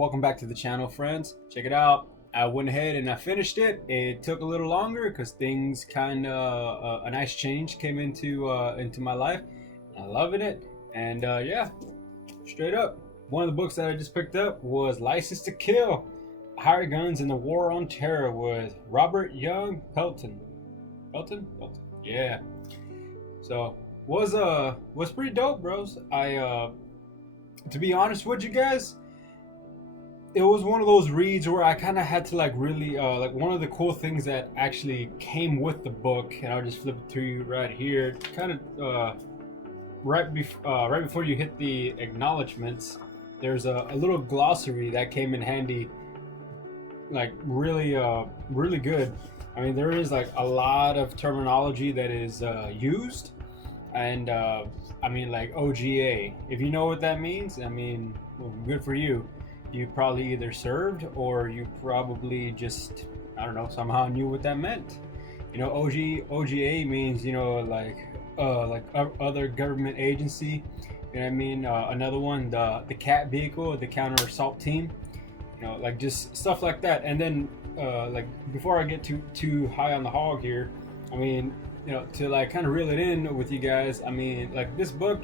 welcome back to the channel, friends. Check it out. I went ahead and I finished it. It took a little longer because things kind of a nice change came into my life. I'm loving it, and yeah, straight up. One of the books that I just picked up was License to Kill: Hired Guns in the War on Terror with Robert Young Pelton. Pelton? Yeah. So was pretty dope, bros. To be honest with you guys, it was one of those reads where I kind of had to really like, one of the cool things that actually came with the book, and I'll just flip it to you right here, kind of right before you hit the acknowledgments. There's a little glossary that came in handy, like really good. I mean, there is like a lot of terminology that is used, and I mean, like OGA. If you know what that means, I mean, well, good for you. You probably either served or you probably just, I don't know, somehow knew what that meant. You know, OGA means, you know, like other government agency. You know what I mean? Another one, the CAT vehicle, the counter assault team. You know, like just stuff like that. And then like, before I get too high on the hog here, I mean, you know, to like kind of reel it in with you guys, I mean, like, this book,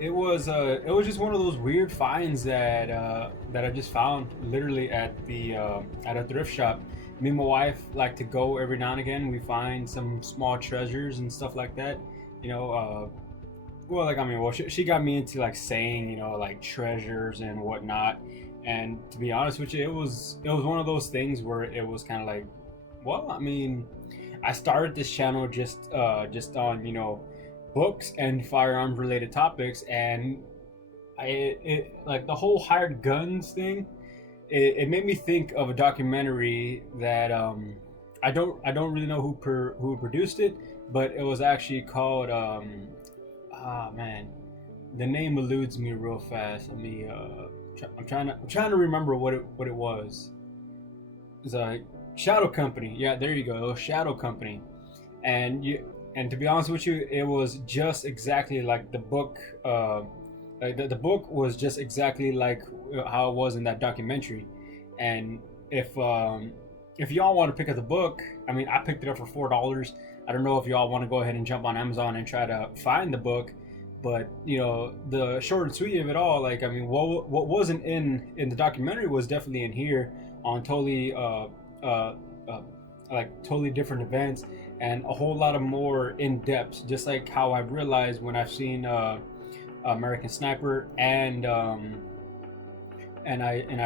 it was just one of those weird finds that I just found literally at a thrift shop. Me and my wife like to go every now and again. We find some small treasures and stuff like that. You know, well, like, I mean, well, she got me into like saying, you know, like treasures and whatnot. And to be honest with you, it was one of those things where it was kind of like, well, I mean, I started this channel just on, you know, books and firearms related topics, and it like the whole hired guns thing, it made me think of a documentary that I don't really know who produced it, but it was actually called man, the name eludes me real fast. Let me I'm trying to remember what it was. It's a Shadow Company. Yeah, there you go. Shadow Company. And to be honest with you, it was just exactly like the book. Like the book was just exactly like how it was in that documentary. And if y'all want to pick up the book, I mean, I picked it up for $4. I don't know if y'all want to go ahead and jump on Amazon and try to find the book, but you know, the short and sweet of it all, like, I mean, what wasn't in the documentary was definitely in here, on totally like totally different events, and a whole lot of more in depth, just like how I've realized when I've seen American Sniper, and I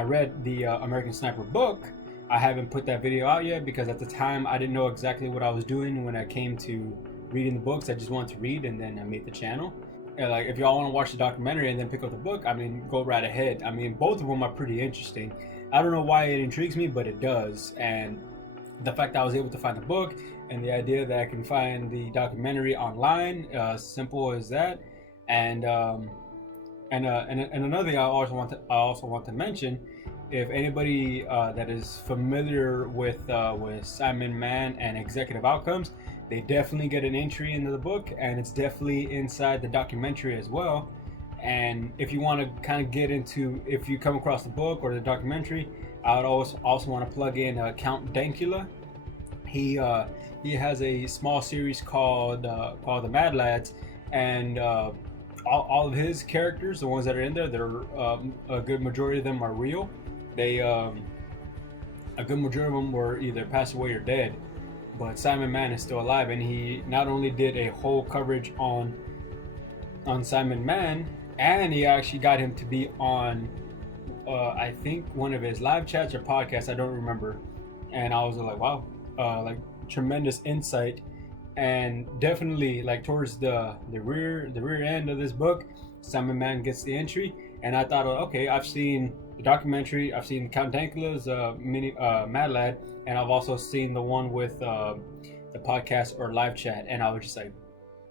read the American Sniper book. I haven't put that video out yet because at the time I didn't know exactly what I was doing when I came to reading the books. I just wanted to read, and then I made the channel. And like, if y'all want to watch the documentary and then pick up the book, I mean, go right ahead. I mean, both of them are pretty interesting. I don't know why it intrigues me, but it does. And the fact that I was able to find the book, and the idea that I can find the documentary online, simple as that. And another thing I also want to mention, if anybody that is familiar with Simon Mann and Executive Outcomes, they definitely get an entry into the book, and it's definitely inside the documentary as well. And if you want to kind of get into, if you come across the book or the documentary, I would also want to plug in Count Dankula. He has a small series called the Mad Lads, and all of his characters, the ones that are in there, they're a good majority of them are real. They a good majority of them were either passed away or dead, but Simon Mann is still alive, and he not only did a whole coverage on Simon Mann, and he actually got him to be on I think one of his live chats or podcasts, I don't remember. And I was like, wow, like, tremendous insight. And definitely, like, towards the rear end of this book, Simon Mann gets the entry, and I thought, okay, I've seen the documentary, I've seen Count Dankula's mini Mad Lad, and I've also seen the one with the podcast or live chat, and I was just like,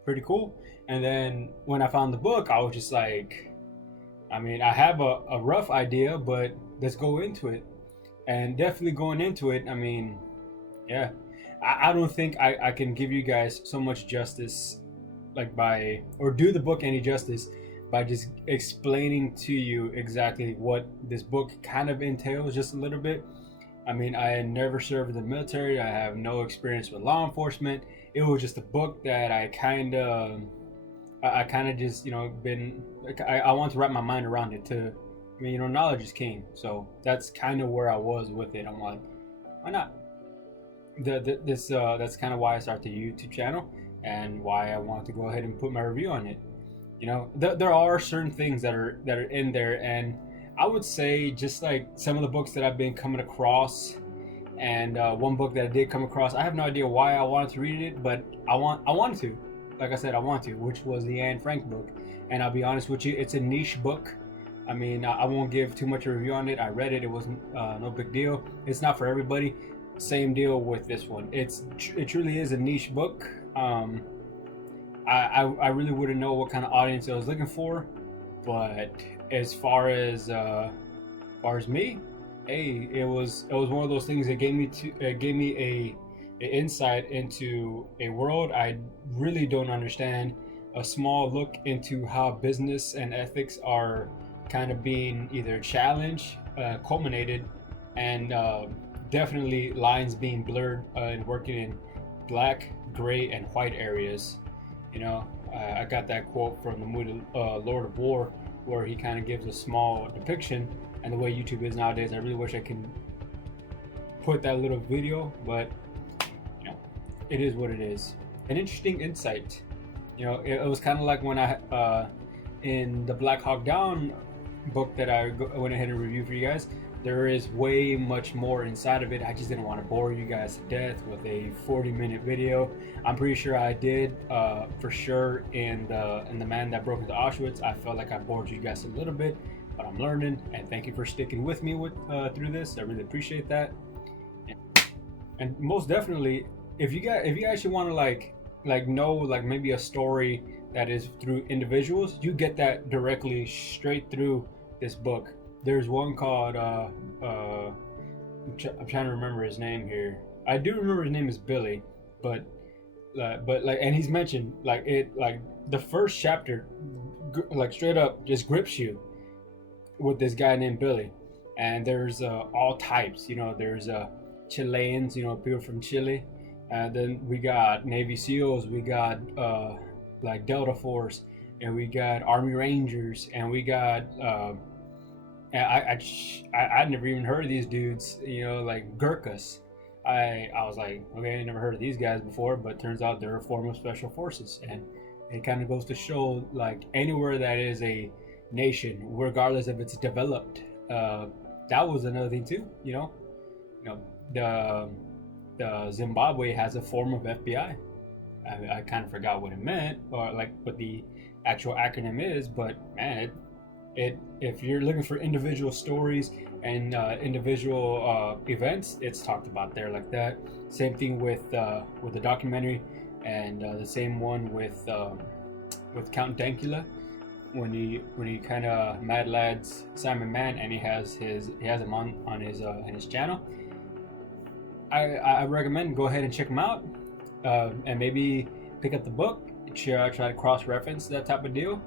pretty cool. And then when I found the book, I was just like, I mean, I have a rough idea, but let's go into it. And definitely going into it, I mean, yeah, I don't think I can give you guys so much justice, like, or do the book any justice by just explaining to you exactly what this book kind of entails just a little bit. I mean, I had never served in the military. I have no experience with law enforcement. It was just a book that I kind of just, been like, I want to wrap my mind around it. To, I mean, knowledge is king. So that's kind of where I was with it. I'm like, why not? That's kind of why I started the YouTube channel and why I want to go ahead and put my review on it. There are certain things that are in there, and I would say just like some of the books that I've been coming across, and one book that I did come across, I have no idea why I wanted to read it, but I wanted to. Like I said, I want to, which was the Anne Frank book. And I'll be honest with you, it's a niche book. I mean, I won't give too much a review on it. I read it; it wasn't no big deal. It's not for everybody. Same deal with this one. It truly is a niche book. I really wouldn't know what kind of audience I was looking for, but as far as me, hey, it was one of those things that gave me a insight into a world I really don't understand. A small look into how business and ethics are kind of being either challenged, culminated, and definitely lines being blurred and working in black, gray, and white areas. I got that quote from the movie Lord of War, where he kind of gives a small depiction. And the way YouTube is nowadays, I really wish I can put that little video, but it is what it is. An interesting insight. It was kind of like when I in the Black Hawk Down book that I went ahead and reviewed for you guys. There is way much more inside of it. I just didn't want to bore you guys to death with a 40-minute video. I'm pretty sure I did, for sure, in the Man That Broke Into Auschwitz. I felt like I bored you guys a little bit, but I'm learning, and thank you for sticking with me through this. I really appreciate that. And most definitely, if you actually want to like know like maybe a story that is through individuals, you get that directly straight through this book. There's one called I'm trying to remember his name here. I do remember his name is Billy, but and he's mentioned like the first chapter like straight up just grips you with this guy named Billy. And there's all types, there's Chileans, people from Chile, and then we got Navy SEALs, we got like Delta Force, and we got Army Rangers, and we got I'd never even heard of these dudes, like Gurkhas. I was like, okay, I never heard of these guys before, but turns out they're a form of special forces. And it kind of goes to show, like, anywhere that is a nation, regardless if it's developed, that was another thing too. The Zimbabwe has a form of FBI. I kind of forgot what it meant, or like what the actual acronym is, but man, if you're looking for individual stories and individual events, it's talked about there like that. Same thing with the documentary, and the same one with Count Dankula, when he kind of mad lads Simon Mann, and he has him on his channel. I recommend go ahead and check him out, and maybe pick up the book, try to cross-reference that type of deal.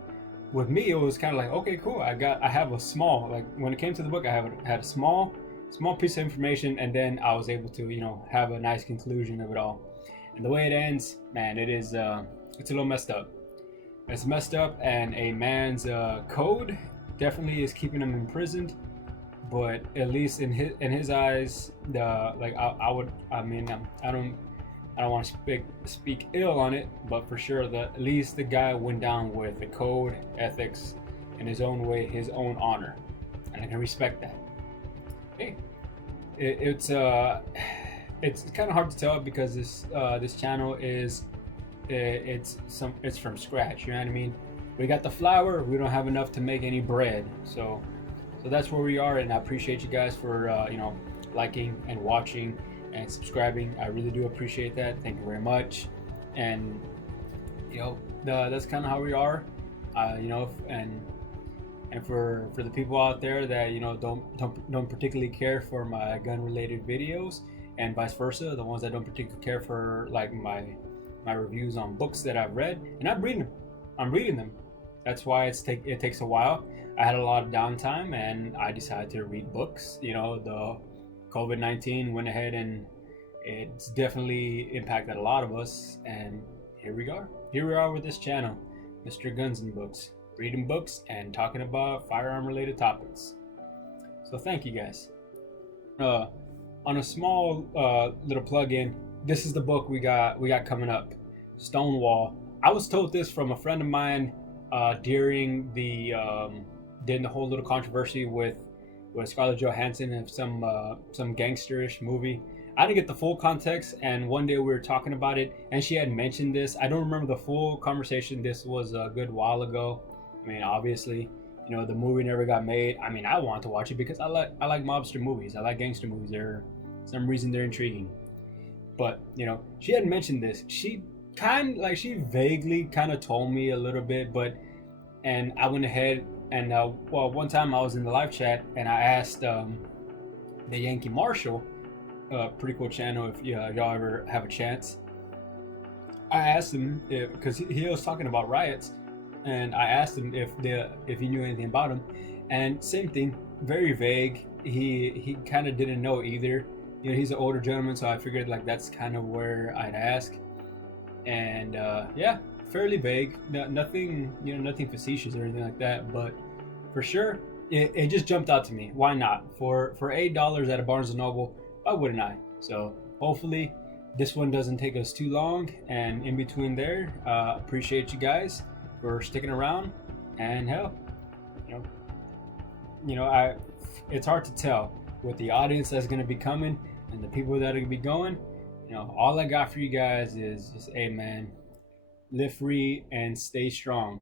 With me, it was kind of like, okay, cool. I have a small, like when it came to the book, I had a small piece of information, and then I was able to, have a nice conclusion of it all. And the way it ends, man, it's a little messed up. It's messed up, and a man's code definitely is keeping him imprisoned. But at least in his eyes, I don't want to speak ill on it, but for sure at least the guy went down with the code, ethics, in his own way, his own honor, and I can respect that. Hey, it's kind of hard to tell because this channel is it's from scratch. You know what I mean? We got the flour, we don't have enough to make any bread, so that's where we are, and I appreciate you guys for liking and watching and subscribing. I really do appreciate that. Thank you very much. And that's kind of how we are. And for the people out there that don't particularly care for my gun related videos, and vice versa, the ones that don't particularly care for like my reviews on books that I've read, and I'm reading them. That's why it takes a while. I had a lot of downtime, and I decided to read books. You know, the COVID-19 went ahead and it's definitely impacted a lot of us. And here we are. Here we are with this channel, Mr. Guns and Books, reading books and talking about firearm-related topics. So thank you guys. On a small little plug-in, this is the book we got coming up, Stonewall. I was told this from a friend of mine during the whole little controversy with Scarlett Johansson and some gangsterish movie. I didn't get the full context, and one day we were talking about it, and she had mentioned this. I don't remember the full conversation. This was a good while ago. I mean, obviously, you know, the movie never got made. I mean, I want to watch it because I like mobster movies. I like gangster movies. For some reason they're intriguing. But you know, she had mentioned this. She vaguely kind of told me a little bit, and I went ahead and one time I was in the live chat and I asked the Yankee Marshal, pretty cool channel if y'all ever have a chance. I asked him because he was talking about riots, and I asked him if he knew anything about them, and same thing, very vague. He kind of didn't know either. You know, he's an older gentleman, so I figured like that's kind of where I'd ask. And yeah, fairly vague. Nothing, you know, nothing facetious or anything like that. But for sure, it just jumped out to me. Why not? For $8 at a Barnes and Noble, why wouldn't I? So hopefully this one doesn't take us too long. And in between there, appreciate you guys for sticking around. And hell, it's hard to tell with the audience that's going to be coming and the people that are going to be going. You know, all I got for you guys is just, hey man, live free and stay strong.